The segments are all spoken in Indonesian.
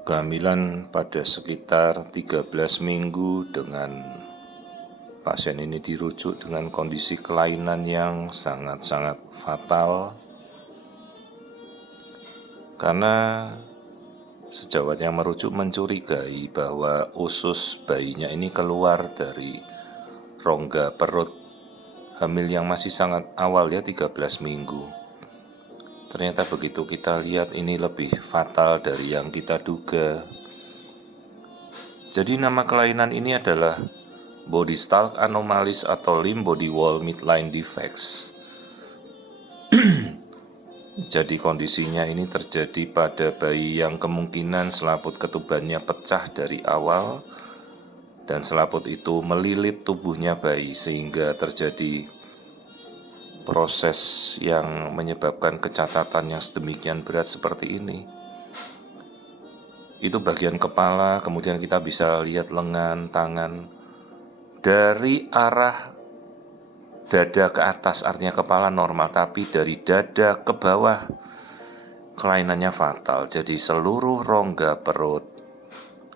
Kehamilan pada sekitar 13 minggu dengan pasien ini dirujuk dengan kondisi kelainan yang sangat-sangat fatal karena sejawat yang merujuk mencurigai bahwa usus bayinya ini keluar dari rongga perut hamil yang masih sangat awal ya, 13 minggu. Ternyata begitu kita lihat ini lebih fatal dari yang kita duga. Jadi nama kelainan ini adalah body stalk anomalies atau limb body wall midline defects. Jadi kondisinya ini terjadi pada bayi yang kemungkinan selaput ketubannya pecah dari awal dan selaput itu melilit tubuhnya bayi sehingga terjadi proses yang menyebabkan kecacatan yang sedemikian berat seperti ini. Itu bagian kepala, kemudian kita bisa lihat lengan, tangan. Dari arah dada ke atas artinya kepala normal, tapi dari dada ke bawah kelainannya fatal. Jadi seluruh rongga perut,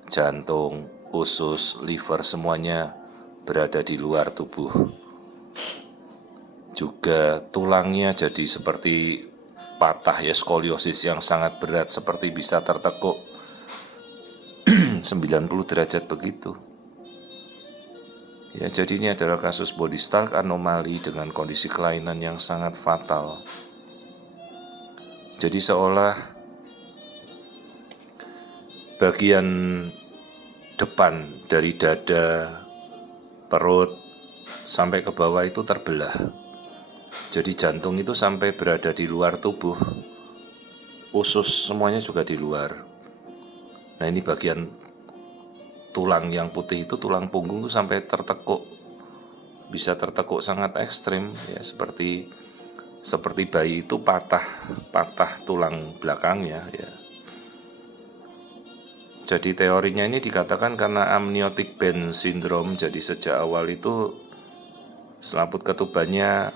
jantung, usus, liver semuanya berada di luar tubuh. Juga tulangnya jadi seperti patah ya, skoliosis yang sangat berat, seperti bisa tertekuk 90 derajat begitu. Ya, jadi ini adalah kasus body stalk anomali dengan kondisi kelainan yang sangat fatal. Jadi seolah bagian depan dari dada, perut, sampai ke bawah itu terbelah. Jadi jantung itu sampai berada di luar tubuh, usus semuanya juga di luar. Nah ini bagian tulang yang putih itu, tulang punggung itu sampai tertekuk, bisa tertekuk sangat ekstrim ya, seperti bayi itu patah tulang belakangnya ya. Jadi teorinya ini dikatakan karena amniotic band syndrome. Jadi sejak awal itu selaput ketubannya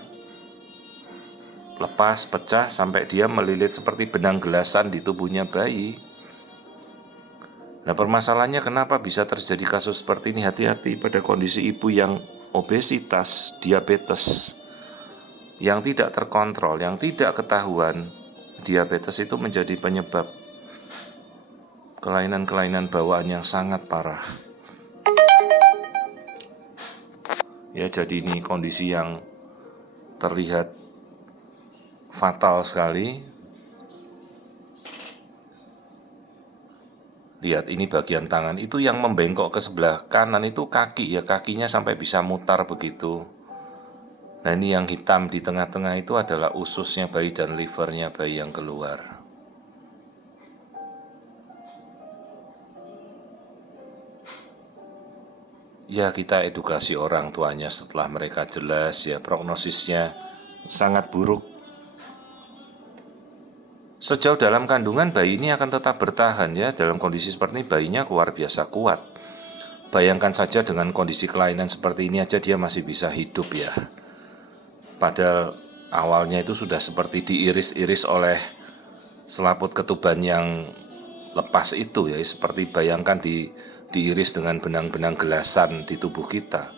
lepas, pecah, sampai dia melilit seperti benang gelasan di tubuhnya bayi. Nah permasalahannya kenapa bisa terjadi kasus seperti ini? Hati-hati pada kondisi ibu yang obesitas, diabetes, yang tidak terkontrol, yang tidak ketahuan. Diabetes itu menjadi penyebab kelainan-kelainan bawaan yang sangat parah. Ya, jadi ini kondisi yang terlihat fatal sekali. Lihat ini bagian tangan itu yang membengkok ke sebelah kanan itu kaki ya, kakinya sampai bisa mutar begitu. Nah ini yang hitam di tengah-tengah itu adalah ususnya bayi dan livernya bayi yang keluar. Ya kita edukasi orang tuanya setelah mereka jelas ya prognosisnya sangat buruk. Sejauh dalam kandungan bayi ini akan tetap bertahan ya, dalam kondisi seperti ini bayinya luar biasa kuat. Bayangkan saja dengan kondisi kelainan seperti ini aja dia masih bisa hidup ya. Padahal awalnya itu sudah seperti diiris-iris oleh selaput ketuban yang lepas itu ya, seperti bayangkan diiris dengan benang-benang gelasan di tubuh kita.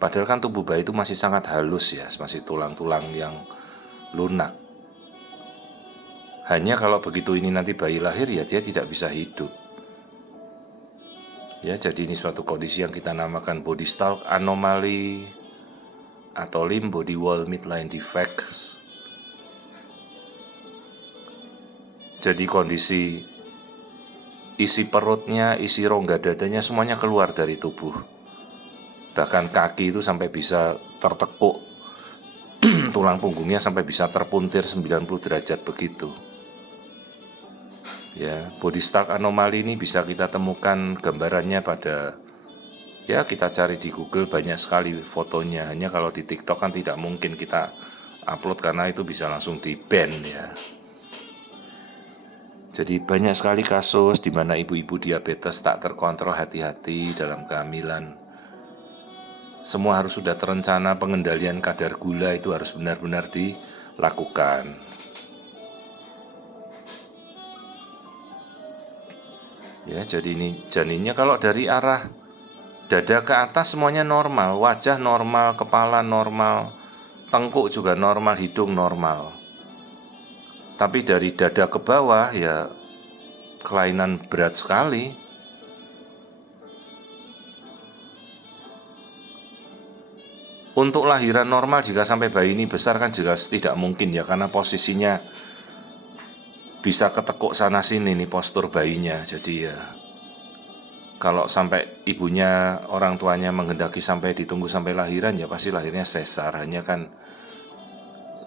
Padahal kan tubuh bayi itu masih sangat halus ya, masih tulang-tulang yang lunak. Hanya kalau begitu ini nanti bayi lahir ya dia tidak bisa hidup. Ya, jadi ini suatu kondisi yang kita namakan body stalk anomaly atau limb body wall midline defects. Jadi kondisi isi perutnya, isi rongga dadanya semuanya keluar dari tubuh. Bahkan kaki itu sampai bisa tertekuk, tulang punggungnya sampai bisa terpuntir 90 derajat begitu. Ya, body stalk anomali ini bisa kita temukan gambarannya pada, ya kita cari di Google banyak sekali fotonya. Hanya kalau di TikTok kan tidak mungkin kita upload karena itu bisa langsung di ban ya. Jadi banyak sekali kasus di mana ibu-ibu diabetes tak terkontrol. Hati-hati dalam kehamilan. Semua harus sudah terencana, pengendalian kadar gula itu harus benar-benar dilakukan. Ya, jadi ini janinnya kalau dari arah dada ke atas semuanya normal, wajah normal, kepala normal, tengkuk juga normal, hidung normal. Tapi dari dada ke bawah ya kelainan berat sekali. Untuk lahiran normal jika sampai bayi ini besar kan jelas tidak mungkin ya, karena posisinya bisa ketekuk sana sini nih postur bayinya. Jadi ya kalau sampai ibunya, orang tuanya menghendaki sampai ditunggu sampai lahiran ya pasti lahirnya sesar. Hanya kan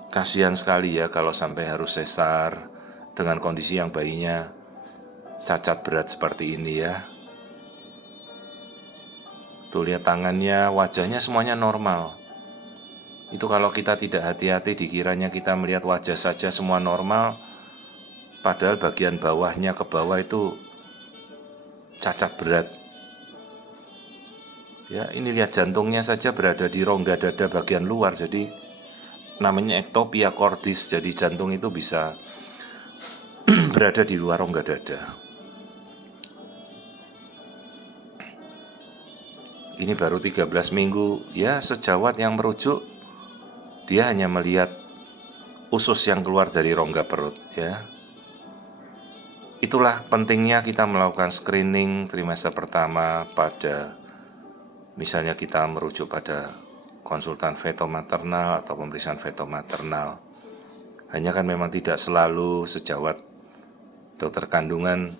kasihan sekali ya kalau sampai harus sesar dengan kondisi yang bayinya cacat berat seperti ini ya. Tuh lihat tangannya, wajahnya semuanya normal. Itu kalau kita tidak hati-hati dikiranya kita melihat wajah saja semua normal, padahal bagian bawahnya ke bawah itu cacat berat. Ya, ini lihat jantungnya saja berada di rongga dada bagian luar, jadi namanya ektopia cordis, jadi jantung itu bisa berada di luar rongga dada. Ini baru 13 minggu, ya sejawat yang merujuk, dia hanya melihat usus yang keluar dari rongga perut ya. Itulah pentingnya kita melakukan screening trimester pertama pada misalnya kita merujuk pada konsultan feto-maternal atau pemeriksaan feto-maternal. Hanya kan memang tidak selalu sejawat dokter kandungan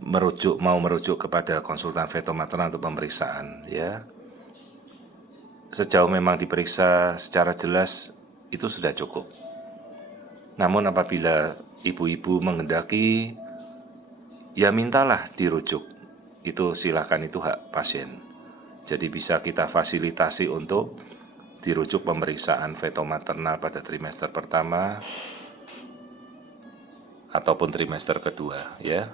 mau merujuk kepada konsultan feto-maternal untuk pemeriksaan ya. Sejauh memang diperiksa secara jelas itu sudah cukup. Namun apabila ibu-ibu menghendaki, ya mintalah dirujuk. Itu silahkan, itu hak pasien. Jadi bisa kita fasilitasi untuk dirujuk pemeriksaan feto-maternal pada trimester pertama ataupun trimester kedua ya.